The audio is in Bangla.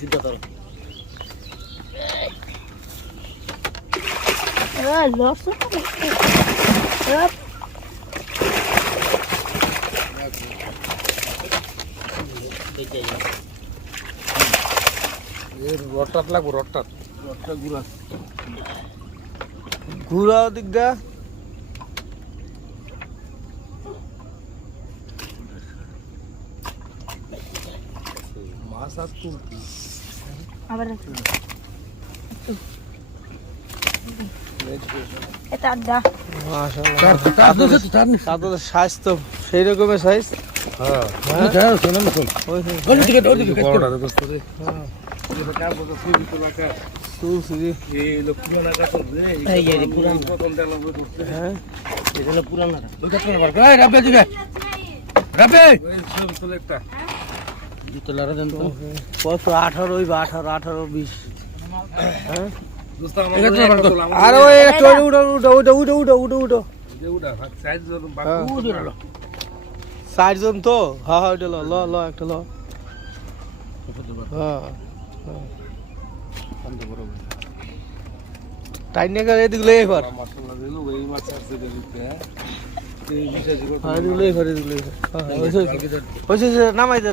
সিদ্ধ করো লসন রট্টাত লাগবো রট্টাত গুড়া ঘুরা দিক দা মাছ আর তুলতি আবার এটা আড্ডা মাশাআল্লাহ সাইজ তো সেই রকমের সাইজ হ্যাঁ কত 18 হইবা 18 20 হ্যাঁ আরে ওই একটা উঠো চারজন তো হ্যাঁ হ্যাঁ ওইটা ল একটা ল হ্যাঁ টাইম নিয়ে গেলে এদিকে লই এবার নামাই দে